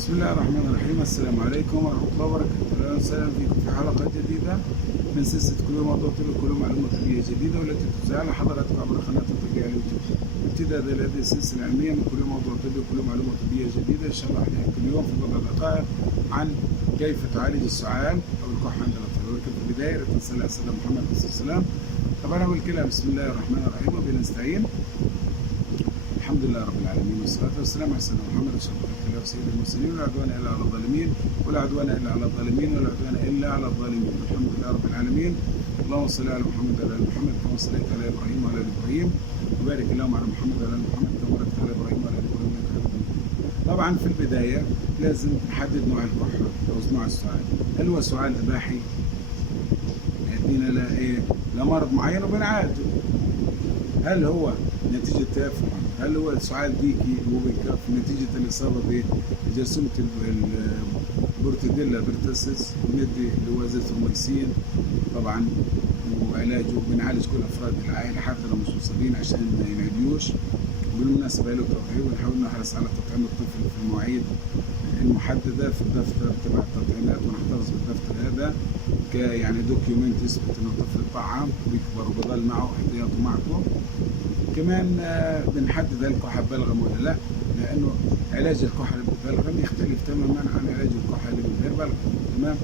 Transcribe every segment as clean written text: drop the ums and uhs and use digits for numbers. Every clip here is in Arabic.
بسم الله الرحمن الرحيم. السلام عليكم ورحمة الله وبركاته. أهلا وسهلا فيكم في حلقة جديدة من سلسلة كل يوم موضوع طبي، كل معلومة طبية جديدة والتي تذاع لحضراتكم عبر قناة الطبية على اليوتيوب. امتداد هذه السلسلة العلمية من كل يوم موضوع طبي وكل معلومة طبية جديدة إن شاء الله احنا كل يوم في بضع دقائق عن كيف تعالج السعال أو الكحة عند الأطفال. ولكن في البداية نصلي على سيدنا محمد صلى الله عليه وسلم. طبعا أول كلام بسم الله الرحمن الرحيم وبنستعين. الحمد لله رب العالمين والصلاة والسلام على سيدنا محمد أشرف خلق الله وسيد المرسلين، ولا عدوان إلا على الظالمين ولا عدوان إلا على الظالمين ولا عدوان إلا على الظالمين. الحمد لله رب العالمين. اللهم صل على محمد وعلى آل محمد كما صليت على إبراهيم وعلى آل إبراهيم، وبارك اللهم على محمد وعلى آل محمد كما باركت على إبراهيم وعلى آل إبراهيم إنك حميد مجيد. طبعا في البداية لازم نحدد نوع الكحة أو نوع السعال. هل هو سعال إباحي يأتينا لمرض معين وبنعالجه؟ هل هو نتيجة تافه؟ هل هو سعال ديكي وبيكاف نتيجة الإصابة بجرثومة البورتيديلا بيرتسس؟ بندي اللي هو زيثروميسين طبعا وعلاجه، بنعالج كل أفراد العائلة حتى لو مش مصابين عشان ما ينعديوش. وبالمناسبة له تطعيم، ونحاول نحرص على تطعيم الطفل في المواعيد المحددة في الدفتر تبع التطعيمات، ونحتفظ بالدفتر هذا يعني دوكيومنت يثبت انه الطفل طعم ويكبر وبضل معه احتياطه معكم. كمان بنحدد هل الكحة ببلغم ولا لا، لانه علاج الكحة اللي ببلغم يختلف تماما عن علاج الكحة اللي بغير بلغم. تمام.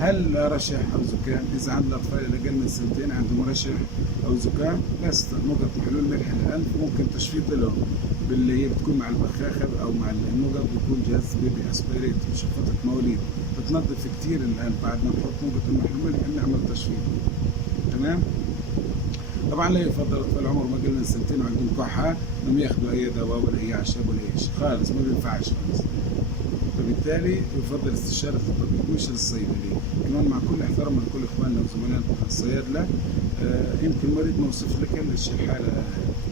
هل رشح او زكام؟ اذا عند الاطفال اللي اقل من سنتين عندهم رشح او زكام، بس نقط محلول ملح الانف ممكن تشفيط لهم باللي هي بتكون مع البخاخه او مع النقط، بيكون جهاز بيبي اسبيريت مشفطة مواليد بتنظف كتير الانف. بعد ما نحط نقط المحلول نعمل تشفيط. تمام. طبعا لا يفضل اطفال عمر ما قل من سنتين وعندهم كحه انهم ياخذوا اي دواء ولا اي اعشاب ولا اي شيء خالص، ما بينفعش خالص. فبالتالي يفضل استشاره الطبيب مش الصيدلي. كمان مع كل احترام من كل اخواننا وزملائنا الصيادله، يمكن المريض ما وصفش لك الا الحاله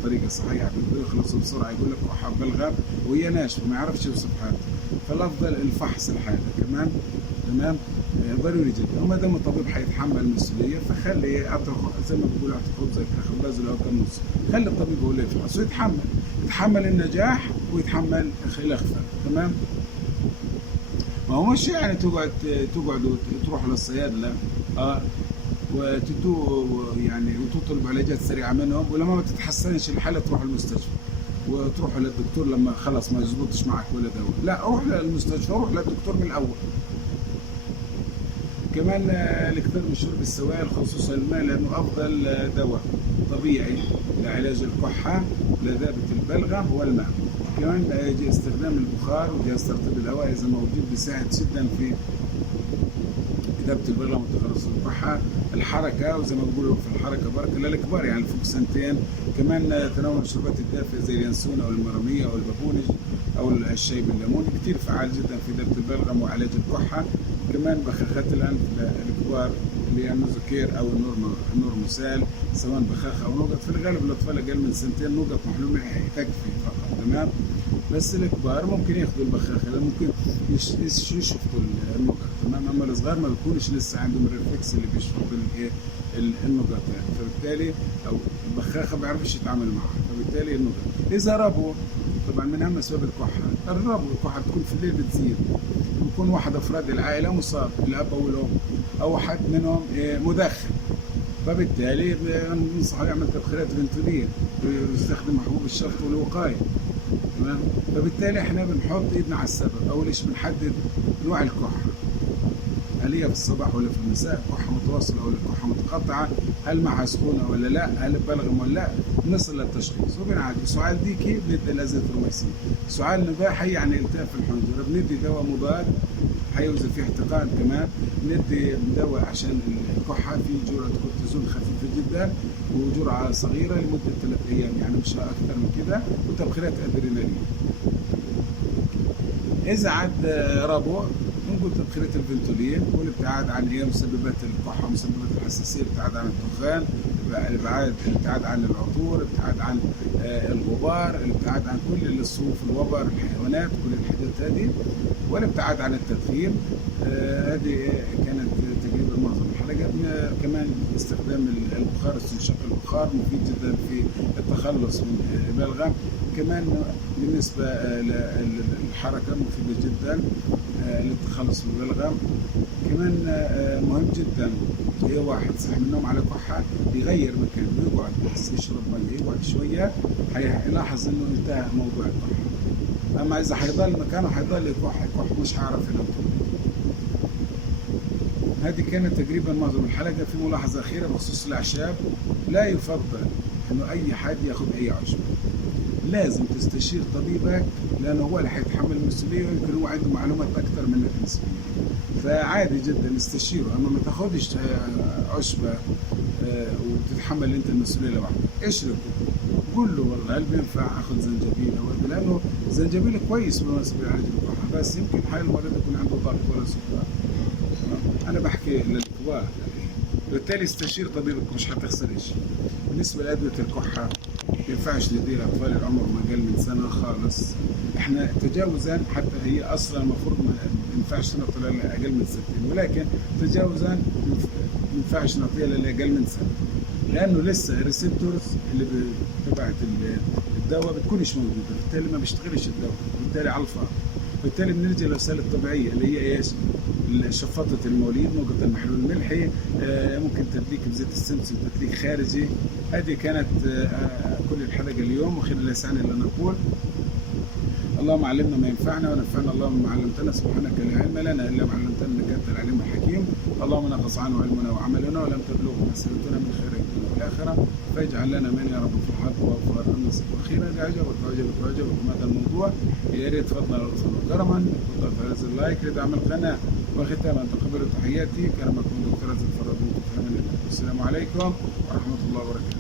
بطريقه صحيحه، بده يخلص بسرعه يقول لك كحه بلغم وهي ناشفه ما يعرفش يوصف حالته، فالافضل الفحص الحاله كمان. تمام. ضروري جدا. وما دام الطبيب حيتحمل المسؤوليه فخلي اعطي زي ما بقول اعطي خبزك خباز له كم نص، خلي الطبيب هو اللي يفحص ويتحمل النجاح ويتحمل الاخفاء. تمام. ما هو مش يعني تقعدوا تروحوا للصيادله وتدوا يعني وتطلبوا علاجات سريعه منهم، ولما ما تتحسنش الحاله تروحوا المستشفى وتروحوا للدكتور لما خلص ما يزبطش معك ولا دواء. لا، روح للمستشفى، روح للدكتور من الاول. كمان الاكثار من شرب السوائل خصوصا الماء، لانه افضل دواء طبيعي لعلاج الكحه لذابه البلغم هو الماء. كمان يجي استخدام البخار وجهاز ترطيب الهواء اذا موجود بيساعد جدا في إذابة البلغم وتخلص الكحة. الحركة، وزي ما بيقولوا في الحركة بركة للكبار يعني فوق سنتين. كمان تناول المشروبات الدافئة زي اليانسون أو المرامية أو البابونج أو الشاي بالليمون كتير فعال جدا في إذابة البلغم وعلاج الكحة. كمان بخاخات الأنف للكبار اللي هي النوزوكير أو النورموسال، سواء بخاخة أو نقط. في الغالب الأطفال أقل من سنتين نقط محلول ملح تكفي فقط. تمام. بس الكبار ممكن ياخذوا البخاخه، ممكن يشفطوا النقط. تمام. اما الصغار ما بيكونش لسه عندهم الريفلكس اللي بيشفط النقط يعني، فبالتالي او البخاخه ما بيعرفش يتعامل معها، فبالتالي النقط. اذا ربوا، طبعا من اهم اسباب الكحه الكحه بتكون في الليل بتزيد، بيكون واحد افراد العائله مصاب، الاب او الام او حد منهم مدخن، فبالتالي بننصحه يعمل تبخيرات فنتولين ويستخدم حبوب الشفط والوقايه. تمام. فبالتالي احنا بنحط ايدنا على السبب. اول شيء بنحدد نوع الكحه، هل هي في الصباح ولا في المساء، كحه متواصله ولا كحه متقطعه، هل معها سخونه ولا لا، هل بلغم ولا لا، نصل للتشخيص وبنعالج. سعال ديكي بندي الازيثروميسين. سعال نباحي يعني التهاب في الحنجره بندي دواء مضاد حيوزن فيه احتقان. كمان ندي دواء عشان الكحه في جرعه كورتيزون خفيفه جدا وجرعه صغيره لمده 3 ايام يعني مش اكثر من كده، وتبخيرات ادرينالين. اذا عاد ربو نقول تبخيرات الفنتولين والابتعاد عن مسببات الكحه، مسببات الحساسيه، الابتعاد عن الدخان، الابتعاد عن العطور، الابتعاد عن الغبار، الابتعاد عن كل الصوف، الوبر، الحيوانات، كل الحاجات هذه، والابتعاد عن التدخين. هذه كانت تقريبا معظم الحلقات. كمان استخدام البخار، استنشاق البخار مفيد جدا في التخلص من البلغم. كمان بالنسبة للحركة مفيدة جدا للتخلص من البلغم. كمان مهم جدا، هي واحد صحي من النوم على كحة يغير مكانه ويقعد بس يشرب مية، يقعد شوية هيلاحظ انه انتهى موضوع الكحة. اما اذا حيضل مكانه حيضل يكح مش هيعرف ينام. هذه كانت تقريبا معظم الحلقة. في ملاحظة أخيرة بخصوص الأعشاب، لا يفضل إنه أي حد ياخذ أي عشبة، لازم تستشير طبيبك لأنه هو اللي حيتحمل المسؤولية، ويمكن هو عنده معلومات أكثر منك نسبيا. فعادي جدا استشيره، أما ما تاخذش عشبة وتتحمل أنت المسؤولية لوحدك. اشركه، قول له والله هل بينفع اخذ زنجبيل او، لانه الزنجبيل كويس بالنسبه لعلاج الكحه، بس يمكن حال المريض يكون عنده ضغط ولا سكر. انا بحكي للكبار يعني، بالتالي استشير طبيبك مش هتخسر شيء. بالنسبه لادويه الكحه ما ينفعش نديها اطفال العمر ما اقل من سنه خالص. احنا تجاوزا، حتى هي اصلا المفروض ما ينفعش نعطيها لاقل من 60، ولكن تجاوزا ما ينفعش نعطيها لاقل من سنه، لانه لسه الريسبتورز اللي تبعت الدواء بتكونش موجوده، بالتالي ما بيشتغلش الدواء، بالتالي على الفاضي. بالتالي بنرجع للوسائل الطبيعيه اللي هي ايش؟ شفاطة الموليد، نقطة المحلول الملحي، ممكن تدليك بزيت السمسم تدليك خارجي. هذه كانت كل الحلقة اليوم، وخير اللسان اللي نقول اللهم علمنا ما ينفعنا ونفعنا اللهم ما علمتنا. سبحانك لا علم لنا الا ما علمتنا انك انت العليم الحكيم. اللهم نقص عنه علمنا وعملنا ولم تبلغه مسيرتنا من خير الدنيا والاخره، فاجعل لنا من يا رب في الحق واغفر عنا واخيرا. اذا عجبكم هذا الموضوع يا ريت تفضلوا كرما تضغط على زر اللايك لدعم القناه. وختاما تقبلوا تحياتي كرمكم دكتور عزت فراد. السلام عليكم ورحمه الله وبركاته.